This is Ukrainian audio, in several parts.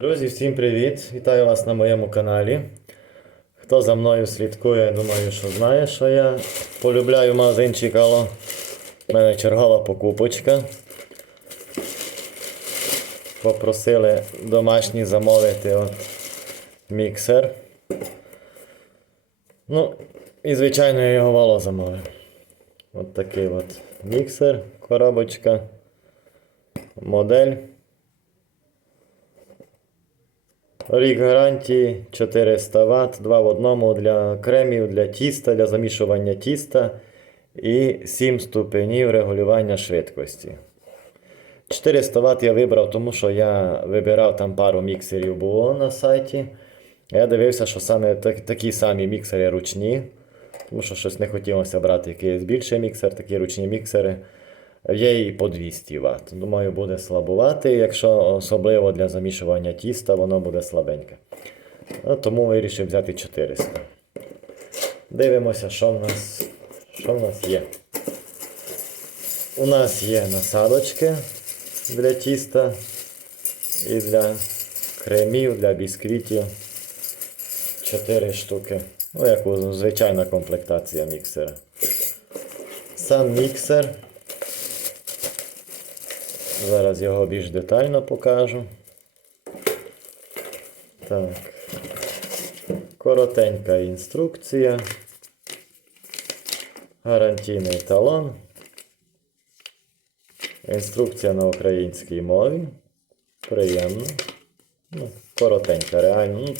Друзі, всім привіт! Вітаю вас на моєму каналі. Хто за мною слідкує, думаю, що знає, що я полюбляю магазинчик Алло. У мене чергова покупочка. Попросили домашні замовити от міксер. Ну, і звичайно я його вало замовив. От такий от міксер, коробочка, модель. Рік гарантії 400 Вт, 2 в одному для кремів, для тіста, для замішування тіста і 7 ступенів регулювання швидкості. 400 Вт я вибрав, тому що я вибирав там пару міксерів було на сайті. Я дивився, що саме так- такі самі міксери ручні, тому що щось не хотілося брати якийсь більший міксер, такі ручні міксери. Є і по 200 Вт. Думаю, буде слабувати, якщо особливо для замішування тіста, воно буде слабеньке. Ну, тому вирішив взяти 400. Дивимося, що в нас, що в нас є. У нас є насадочки для тіста і для кремів, для бісквітів. 4 штуки. Ну, як звичайна комплектація міксера. Сам міксер. Зараз його більш детально покажу. Так. Коротенька інструкція. Гарантійний талон. Інструкція на українській мові. Приємно. Ну, коротенька, реально.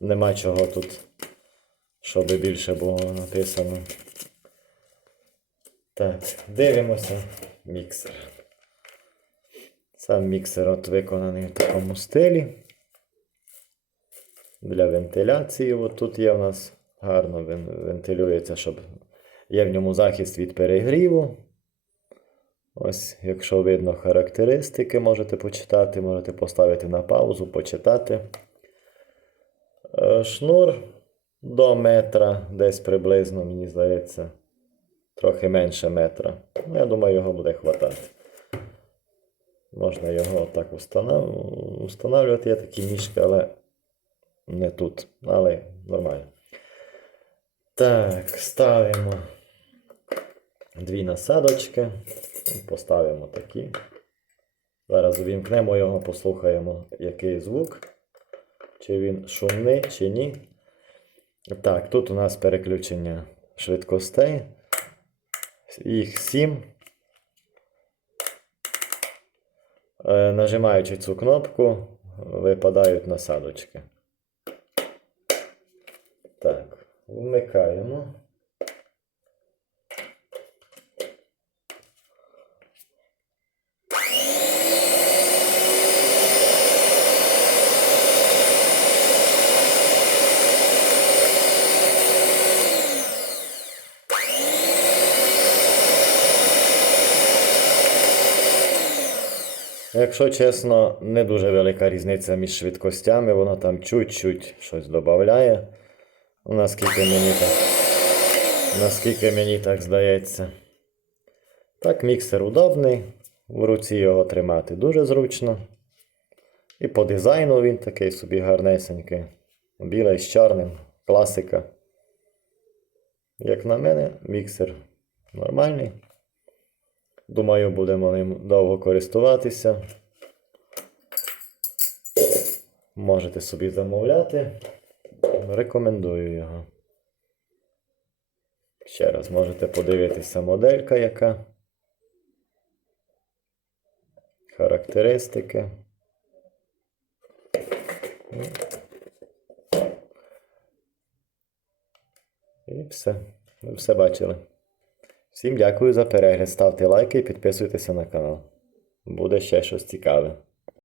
Нема чого тут, щоб більше було написано. Так, дивимося міксер. Сам міксер от виконаний в такому стилі. Для вентиляції. От тут є в нас гарно вентилюється, щоб є в ньому захист від перегріву. Ось, якщо видно характеристики, можете почитати, можете поставити на паузу, почитати. Е, Шнур до метра, десь приблизно, мені здається, трохи менше метра. Ну, я думаю, його буде хватати. Можна його отак устанавлювати. Є такі ніжки, але не тут. Але нормально. Так, ставимо дві насадочки. Поставимо такі. Зараз увімкнемо його, послухаємо, який звук. Чи він шумний, чи ні. Так, тут у нас переключення швидкостей. Їх 7. Нажимаючи цю кнопку, випадають насадочки. Так, вмикаємо. Якщо чесно, не дуже велика різниця між швидкостями, воно там чуть-чуть щось додає. Наскільки мені так, наскільки мені так здається. Так, міксер удобний. В руці його тримати дуже зручно. І по дизайну він такий собі гарнесенький. Білий з чорним. Класика. Як на мене, міксер нормальний. Думаю, будемо ним довго користуватися. Можете собі замовляти. Рекомендую його. Ще раз можете подивитися моделька яка. Характеристики. І все. Ви все бачили. Всім дякую за перегляд. Ставте лайки і підписуйтеся на канал. Буде ще щось цікаве.